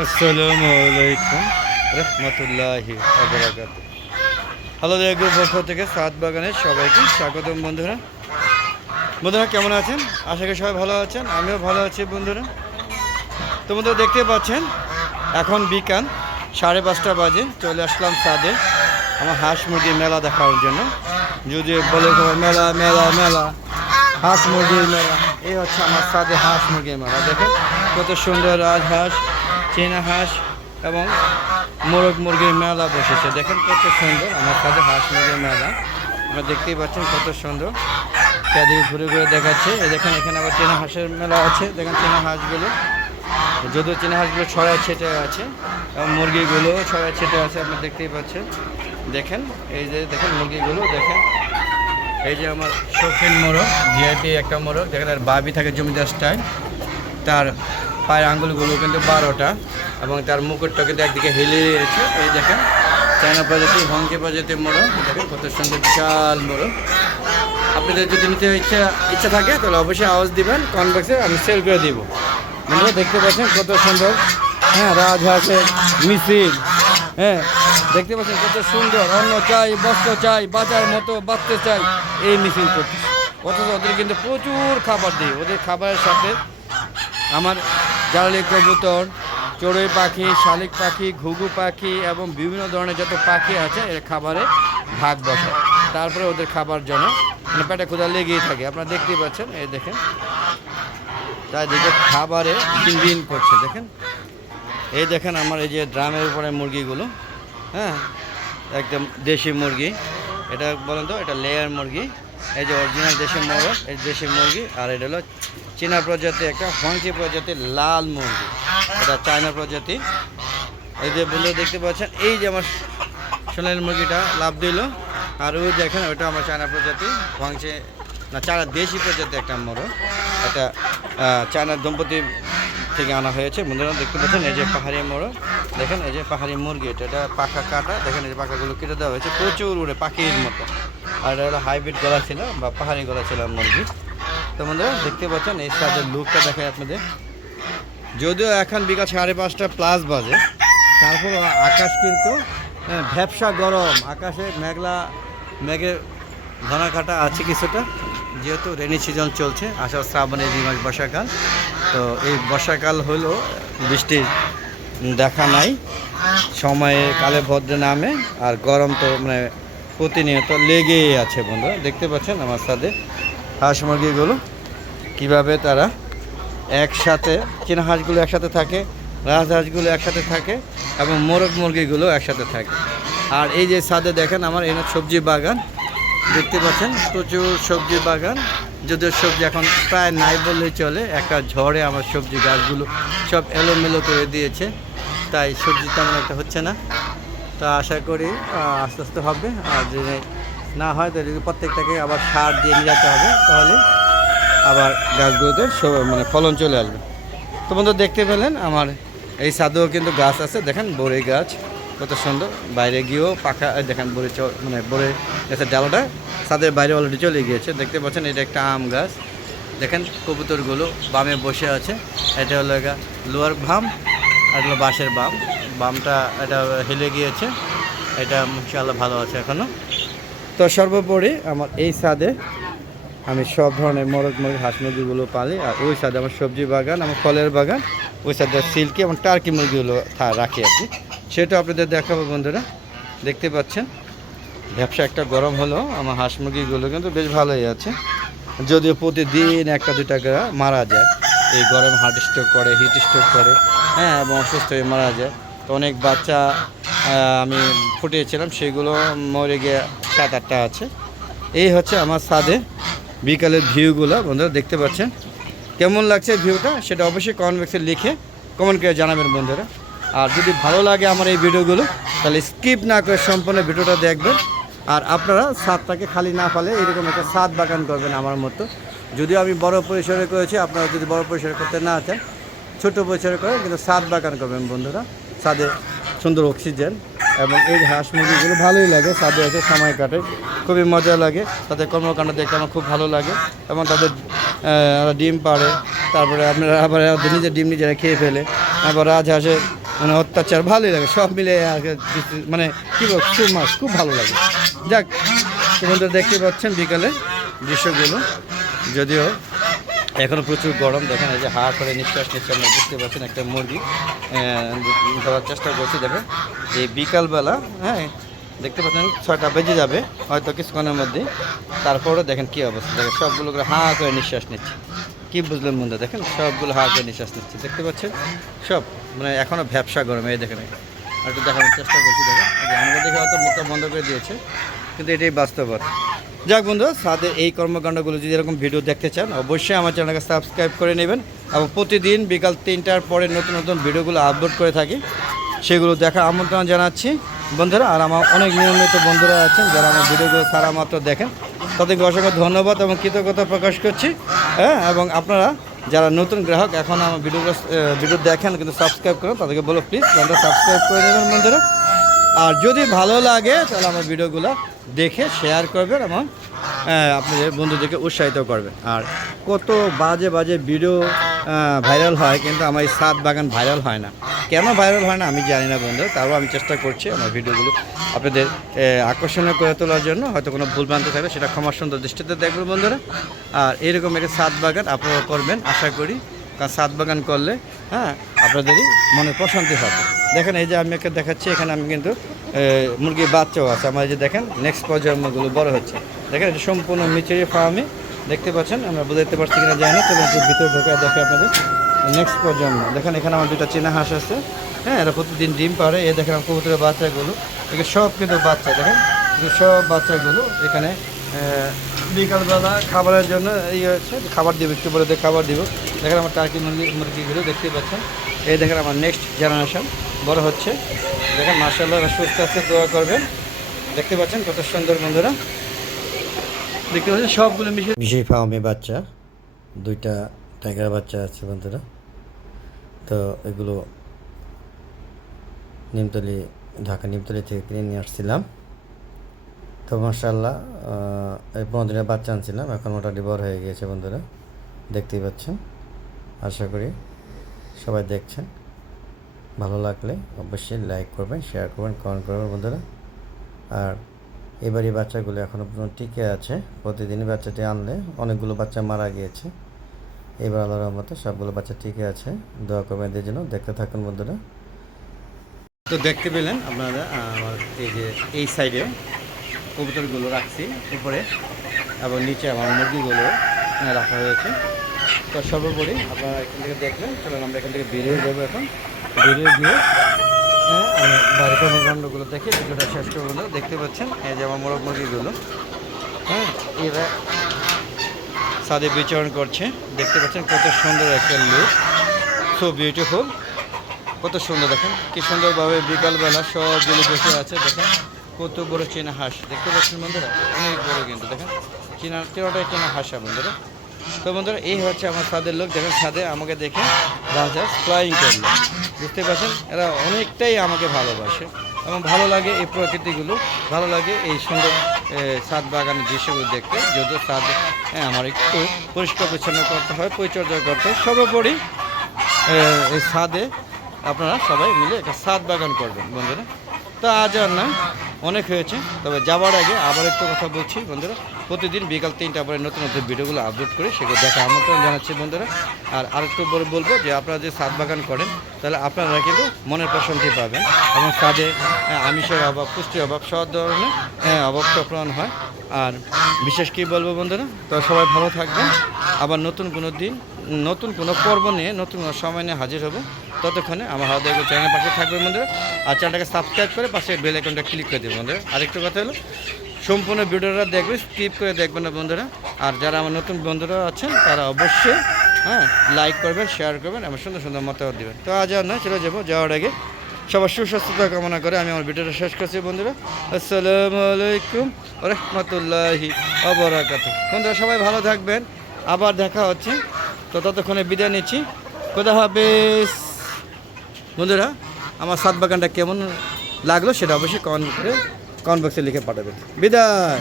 আসসালামু আলাইকুম রহমতুল্লাহি আবরাকাত হ্যালো দেখুর পক্ষ থেকে সাত বাগানের সবাইকে স্বাগতম বন্ধুরা। বন্ধুরা কেমন আছেন? আশা করি সবাই ভালো আছেন, আমিও ভালো আছি বন্ধুরা। তো বন্ধুরা দেখতে পাচ্ছেন, এখন বিকাল সাড়ে পাঁচটা বাজে, চলে আসলাম সাদে। আমার হাঁস মুরগির মেলা দেখার জন্য। যদি বলে মেলা মেলা মেলা, হাঁস মুরগির মেলা, এই হচ্ছে আমার সাদে হাঁস মুরগির মেলা। দেখেন কত সুন্দর রাজহাঁস চীনা হাঁস এবং মোরগ মুরগির মেলা বসেছে। দেখেন কত সুন্দর আমার সাথে হাঁস মুরগির মেলা। আপনারা দেখতেই পাচ্ছেন কত সুন্দর। চারদিকে ঘুরে ঘুরে দেখাচ্ছে। দেখেন, এখানে আবার চীনা হাঁসের মেলা আছে। দেখেন চীনা হাঁসগুলো। যদিও চীনা হাঁসগুলো ছড়ায় ছেটে আছে এবং মুরগিগুলো ছড়ায় ছেটে আছে আপনি দেখতেই পাচ্ছেন। দেখেন, এই যে দেখেন মুরগিগুলো, দেখেন। এই যে আমার শৌখিন মোরগ, জিআইপি একটা মোরগ। দেখেন, আর বাবি থাকে জমিদার স্টাইল। তার পায়ের আঙ্গুলগুলো কিন্তু বারোটা এবং তার মুকুটটা কিন্তু একদিকে হেলে রয়েছে এই দেখেন, চায়না প্রজাতি ভঙ্কি প্রজাতির মোরগ দেখেন, কত সুন্দর বিশাল মোরগ আপনাদের যদি নিতে ইচ্ছা ইচ্ছা থাকে, তাহলে অবশ্যই আওয়াজ দিবেন কনভেক্সে আমি সেল করে দিব। বন্ধুরা দেখতে পাচ্ছেন কত সুন্দর। হ্যাঁ রাজহাঁসের মিছিল হ্যাঁ দেখতে পাচ্ছেন কত সুন্দর। অন্ন চাই, বস্ত্র চাই, বাজার মতো বাঁচতে চাই, এই মিছিল করতে অথচ ওদের কিন্তু প্রচুর খাবার দিই। ওদের খাবারের সাথে আমার জালালি কবুতর, চড়ুই পাখি, শালিক পাখি, ঘুঘু পাখি এবং বিভিন্ন ধরনের যত পাখি আছে, এর খাবারে ভাগ বসে। তারপরে ওদের খাবার জন্য মানে পেটে ক্ষুধা লেগেই থাকে। আপনারা দেখতেই পাচ্ছেন, এই দেখেন। চারিদিকে খাবারে দিন দিন করছে, দেখেন। এই দেখেন আমার এই যে ড্রামের উপরে মুরগিগুলো হ্যাঁ? একদম দেশি মুরগি। এটা বলেন তো, এটা লেয়ার মুরগি। এই যে অরিজিনাল দেশি মোরগ, এই দেশি মুরগি, আর এটা হলো চীনা প্রজাতি একটা হংচি প্রজাতির লাল মুরগি। এটা চায়না প্রজাতি। এই যে বন্ধু দেখতে পাচ্ছেন, এই যে আমার সোনালি মুরগিটা লাভ দিল। আর ওই দেখেন ওটা আমার চায়না প্রজাতি হংচে না, চায়না দেশি প্রজাতি একটা মোরগ। এটা চায়নার দম্পতি থেকে আনা হয়েছে। বন্ধুরা, দেখতে পাচ্ছেন, এই যে পাহাড়ি মোরগ। দেখেন, এই যে পাহাড়ি মুরগি, এটা এটা পাখা কাটা। দেখেন, এই যে পাখাগুলো কেটে দেওয়া হয়েছে। প্রচুর উড়ে, পাখির মতো। আর এটা হাইব্রিড গলা ছিল, বা পাহাড়ি গলা ছিল মুরগি। তো বন্ধুরা দেখতে পাচ্ছেন এই সাইডের লুকটা দেখায় আপনাদের। যদিও এখন বিকাল সাড়ে পাঁচটা প্লাস বাজে তারপর আকাশ কিন্তু আহ, ভ্যাবসা গরম। আকাশে মেঘলা মেঘের ঘনাঘাটা আছে কিছুটা যেহেতু রেনি সিজন চলছে আষাঢ় শ্রাবণের দুই মাস বর্ষাকাল। তো এই বর্ষাকাল হলো বৃষ্টির দেখা নাই সময়ে কালে ভদ্রে নামে আর গরম তো মানে প্রতিনিয়ত লেগেই আছে বন্ধুরা। দেখতে পাচ্ছেন আমার সাথে হাঁস মুরগিগুলো, কীভাবে তারা একসাথে, চীনা হাঁসগুলো একসাথে থাকে রাজহাঁসগুলো একসাথে থাকে এবং মোরগ মুরগিগুলো একসাথে থাকে। আর এই যে ছাদে দেখেন আমার এখানে সবজি বাগান, দেখতে পাচ্ছেন প্রচুর সবজি বাগান। যদিও সবজি এখন প্রায় নাই বললেই চলে, একটা ঝড়ে আমার সবজি গাছগুলো সব এলোমেলো করে দিয়েছে, তাই সবজি তেমন একটা হচ্ছে না। তা আশা করি আস্তে আস্তে হবে। আর যদি না হয় তাহলে প্রত্যেকটাকে আবার সার দিয়ে যেতে হবে, তাহলে আবার গাছগুলোতে মানে ফলন চলে আসবে। তো বন্ধু, দেখতে পেলেন আমার এই সাদেও কিন্তু গাছ আছে। দেখেন, বড়ি গাছ, কত সুন্দর। বাইরে গিয়েও পাখা দেখেন, বড়ি মানে বড়ি গাছের ডালটা ছাদের বাইরে অলরেডি চলে গিয়েছে। দেখতে পাচ্ছেন, এটা একটা আম গাছ। দেখেন, কবুতরগুলো বামে বসে আছে। এটা হলো লোয়ার বাম, আর হলো বাঁশের বাম। বামটা এটা হেলে গিয়েছে। এটা ইনশাআল্লাহ ভালো আছে এখনও। তো সর্বোপরি আমার এই ছাদে আমি সব ধরনের মোরগ মুরগি, হাঁস মুরগিগুলো পালি, আর ওই সাইডে আমার সবজি বাগান, আমার ফলের বাগান, ওই সাইডে সিল্কি এবং টার্কি মুরগিগুলো রাখি আর কি। সেটা আপনাদের দেখাবো বন্ধুরা। দেখতে পাচ্ছেন, ব্যবসা একটা গরম হলো, আমার হাঁস মুরগিগুলো কিন্তু বেশ ভালোই আছে। যদিও প্রতিদিন একটা দুটা করে মারা যায়। এই গরম হার্ট স্ট্রোক করে হিট স্ট্রোক করে হ্যাঁ এবং অসুস্থ হয়ে মারা যায়। তো অনেক বাচ্চা আমি ফুটিয়েছিলাম, সেগুলো মরে গিয়ে সাত আটটা আছে। এই হচ্ছে আমার ছাদে বিকালের ভিউগুলো, বন্ধুরা দেখতে পাচ্ছেন। কেমন লাগছে ভিউটা সেটা অবশ্যই কমেন্ট বক্সে লিখে কমেন্ট করে জানাবেন বন্ধুরা। আর যদি ভালো লাগে আমার এই ভিডিওগুলো, তাহলে স্কিপ না করে সম্পূর্ণ ভিডিওটা দেখবেন। আর আপনারা ছাদটাকে খালি না ফেলে এরকম একটা ছাদ বাগান করবেন আমার মতো। যদিও আমি বড় পরিসরে করেছি, আপনারা যদি বড় পরিসরে করতে না চান, ছোট পরিসরে করেন, কিন্তু ছাদ বাগান করবেন বন্ধুরা। ছাদে সুন্দর অক্সিজেন এবং এই হাঁস মুরগিগুলো ভালোই লাগে ছাদে এসে সময় কাটে, খুবই মজা লাগে, তাদের কর্মকাণ্ড দেখতে আমার খুব ভালো লাগে এবং তাদের ডিম পাড়ে, তারপরে আপনারা আবার নিজের ডিম নিজেরা খেয়ে ফেলে, আবার রাজহাঁসের মানে অত্যাচার, ভালোই লাগে, সব মিলে মানে কী বল খুব মাস খুব ভালো লাগে। যাক তো বন্ধুরা দেখতে পাচ্ছেন বিকালে দৃশ্যগুলো, যদিও এখনও প্রচুর গরম, দেখেন এই যে হা করে নিঃশ্বাস নিচ্ছে আমরা বুঝতে পারছেন, একটা মুরগি ধরার চেষ্টা করছি, দেখেন যে বিকালবেলা হ্যাঁ দেখতে পাচ্ছেন, ছয়টা বেজে যাবে, হয়তো কিছুক্ষণের মধ্যে। তারপরে দেখেন কী অবস্থা, দেখেন সবগুলো করে হা করে নিঃশ্বাস নিচ্ছে। কি বুঝলেন বন্ধু, দেখেন, সবগুলো হা করে নিঃশ্বাস নিচ্ছে, দেখতে পাচ্ছেন? সব মানে এখনও ভ্যাবসা গরম, এই দেখেন একটু দেখানোর চেষ্টা করছি, দেখেন আমাকে দেখে হয়তো মুখটা বন্ধ করে দিয়েছে, কিন্তু এটাই বাস্তবতা। যাক বন্ধু, সাথে এই কর্মকাণ্ডগুলো যদি এরকম ভিডিও দেখতে চান, অবশ্যই আমার চ্যানেলকে সাবস্ক্রাইব করে নেবেন এবং প্রতিদিন বিকাল তিনটার পরে নতুন নতুন ভিডিওগুলো আপলোড করে থাকি, সেগুলো দেখা আমন্ত্রণ জানাচ্ছি। বন্ধুরা, আর আমার অনেক নিয়মিত বন্ধুরা আছেন, যারা আমার ভিডিওগুলো সারা মাত্র দেখেন, তাদেরকে অসংখ্য ধন্যবাদ এবং কৃতজ্ঞতা প্রকাশ করছি। হ্যাঁ এবং আপনারা যারা নতুন গ্রাহক, এখন আমার ভিডিওগুলো ভিডিও দেখেন কিন্তু সাবস্ক্রাইব করেন, তাদেরকে বলো প্লিজ চ্যানেলটা সাবস্ক্রাইব করে নেবেন, বন্ধুরা। আর যদি ভালো লাগে, তাহলে আমার ভিডিওগুলো দেখে শেয়ার করবেন এবং আপনাদের বন্ধুদেরকে উৎসাহিত করবেন। আর কত বাজে বাজে ভিডিও ভাইরাল হয়, কিন্তু আমার এই সাত বাগান ভাইরাল হয় না। কেন ভাইরাল হয় না আমি জানি না বন্ধু তারও আমি চেষ্টা করছি আমার ভিডিওগুলো আপনাদের আকর্ষণীয় করে তোলার জন্য। হয়তো কোনো ভুলভ্রান্তি থাকলে সেটা ক্ষমা সুন্দর দৃষ্টিতে দেখবেন বন্ধুরা। আর এরকম একটা সাত বাগান আপনারা করবেন, আশা করি কারণ সাত বাগান করলে হ্যাঁ আপনাদেরই মনে প্রশান্তি হবে। দেখেন, এই যে আমি একটা দেখাচ্ছি, এখানে আমি কিন্তু মুরগির বাচ্চাও আছে। আমার যে দেখেন নেক্সট প্রজন্মগুলো বড় হচ্ছে। দেখেন, এটা সম্পূর্ণ মিচুরি ফার্মে দেখতে পাচ্ছেন, আমরা বুঝাইতে পারছি কিনা জানি না, তবে ভিতরে ঢোকে দেখে আপনাদের। নেক্সট প্রজন্ম। দেখেন, এখানে আমার দুটা চীনা হাঁস আছে। হ্যাঁ এরা প্রতিদিন ডিম পারে এ দেখেন, আমার কবুতরের বাচ্চাগুলো। এগুলো সব কিন্তু বাচ্চা, দেখেন। সব বাচ্চাগুলো এখানে বিকালবেলা খাবারের জন্য এই হচ্ছে, খাবার দিব, একটু বলে খাবার দিব। দেখেন আমার টার্কি মুরগি মুরগিগুলো দেখতে পাচ্ছেন। এই দেখেন আমার নেক্সট জেনারেশন বড় হচ্ছে। দেখেন মার্শাল্লাহ সুস্থ আছে, দোয়া করবেন। দেখতে পাচ্ছেন কত সুন্দর বন্ধুরা। দেখতে পাচ্ছেন, সবগুলো মিশে বিশেষ ফার্মে বাচ্চা, দুইটা টাইগার বাচ্চা আছে বন্ধুরা। তো এগুলো নিমতলি, ঢাকা নিমতলি থেকে কিনে নিয়ে আসছিলাম। তো মার্শাল্লাহ এই পনেরো দিনের বাচ্চা আনছিলাম, এখন মোটামুটি বড় হয়ে গিয়েছে বন্ধুরা। দেখতেই পাচ্ছেন। আশা করি সবাই দেখছেন। ভালো লাগলে অবশ্যই লাইক করবেন শেয়ার করবেন কমেন্ট করবেন বন্ধুরা। আর এবারই বাচ্চাগুলো এখনও পর্যন্ত টিকে আছে। প্রতিদিনই বাচ্চাটি আনলে অনেকগুলো বাচ্চা মারা গিয়েছে। এবার আল্লাহ রহমতে সবগুলো বাচ্চা টিকে আছে। দোয়া করবেন এদের জন্য। দেখতে থাকুন বন্ধুরা। তো দেখতে পেলেন আপনারা, আমার এই যে এই সাইডে কবুতরগুলো রাখছি উপরে, এবং নিচে আমার মুরগিগুলো রাখা হয়েছে। তো সর্বোপরি আপনারা এখান থেকে দেখলেন চলুন আমরা এখান থেকে বেরিয়ে যাব এখন। বেরিয়ে গিয়ে হ্যাঁ বাড়ির কর্মকাণ্ডগুলো দেখে ভিডিওটা শেষ করব না দেখতে পাচ্ছেন, এই যে আমার মোরগ মুরগিগুলো। হ্যাঁ এরা সাদে বিচরণ করছে। দেখতে পাচ্ছেন কত সুন্দর একটা লুক সো বিউটিফুল কত সুন্দর, দেখেন, কি সুন্দরভাবে বিকালবেলা সবগুলো বসে আছে, দেখেন, কত বড় চীনা হাঁস। দেখতে পাচ্ছেন বন্ধুরা, অনেক বড় কিন্তু, দেখেন, চীনা তেরোটাই চীনা হাঁসা, বন্ধুরা। তো বন্ধুরা এই হচ্ছে আমার ছাদের লোক দেখেন ছাদে আমাকে দেখে রাজা ফ্লাইং করল। বুঝতে পারছেন? এরা অনেকটাই আমাকে ভালোবাসে এবং ভালো লাগে এই প্রকৃতিগুলো ভালো লাগে এই সুন্দর ছাদ বাগানের দৃশ্যগুলো দেখতে। যদিও ছাদ হ্যাঁ, আমার একটু পরিষ্কার পরিচ্ছন্ন করতে হয় পরিচর্যা করতে হয়। সর্বোপরি এই ছাদে আপনারা সবাই মিলে একটা ছাদ বাগান করবেন বন্ধুরা। তো আজ আর না অনেক হয়েছে তবে যাওয়ার আগে আবার একটু কথা বলছি বন্ধুরা। প্রতিদিন বিকাল তিনটা পরে নতুন নতুন ভিডিওগুলো আপলোড করি সেগুলো দেখা আমন্ত্রণ জানাচ্ছি বন্ধুরা। আর আরেকটু বলে বলব যে আপনারা যে ছাদ বাগান করেন তাহলে আপনারা কিন্তু মনের প্রশান্তি পাবেন এবং আহ, আমিষের অভাব পুষ্টির অভাব সব ধরনের আহ, অভাবটা পূরণ হয়। আর বিশেষ কি বলব বন্ধুরা? তো সবাই ভালো থাকবেন। আবার নতুন কোনো দিন নতুন কোনো পর্ব নিয়ে, নতুন কোনো সময় নিয়ে হাজির হব। ততক্ষণে আমার হাতে চ্যানেল পাশে থাকবে বন্ধুরা। আর চ্যানেলটাকে সাবস্ক্রাইব করে পাশে বেল আইকনটা ক্লিক করে দেবেন বন্ধুরা। আরেকটু কথা হলো, সম্পূর্ণ ভিডিওটা দেখবে স্কিপ করে দেখবেন না বন্ধুরা। আর যারা আমার নতুন বন্ধুরা আছেন, তারা অবশ্যই হ্যাঁ লাইক করবেন শেয়ার করবেন, এবং সুন্দর সুন্দর মতামত দেবেন। তো আজ আর নয়, চলে যাব যাওয়ার আগে। সবার সুস্বাস্থ্যতা কামনা করে আমি আমার ভিডিওটা শেষ করছি বন্ধুরা। আসসালামু আলাইকুম রহমতুল্লাহি অবরাকাত বন্ধুরা, সবাই ভালো থাকবেন। আবার দেখা হচ্ছে। তো ততক্ষণে বিদায় নিচ্ছি। কোথা হবে বন্ধুরা, আমার সাত বাগানটা কেমন লাগল সেটা অবশ্যই কমেন্ট করে কমেন্ট বক্সে লিখে পাঠাবেন। বিদায়।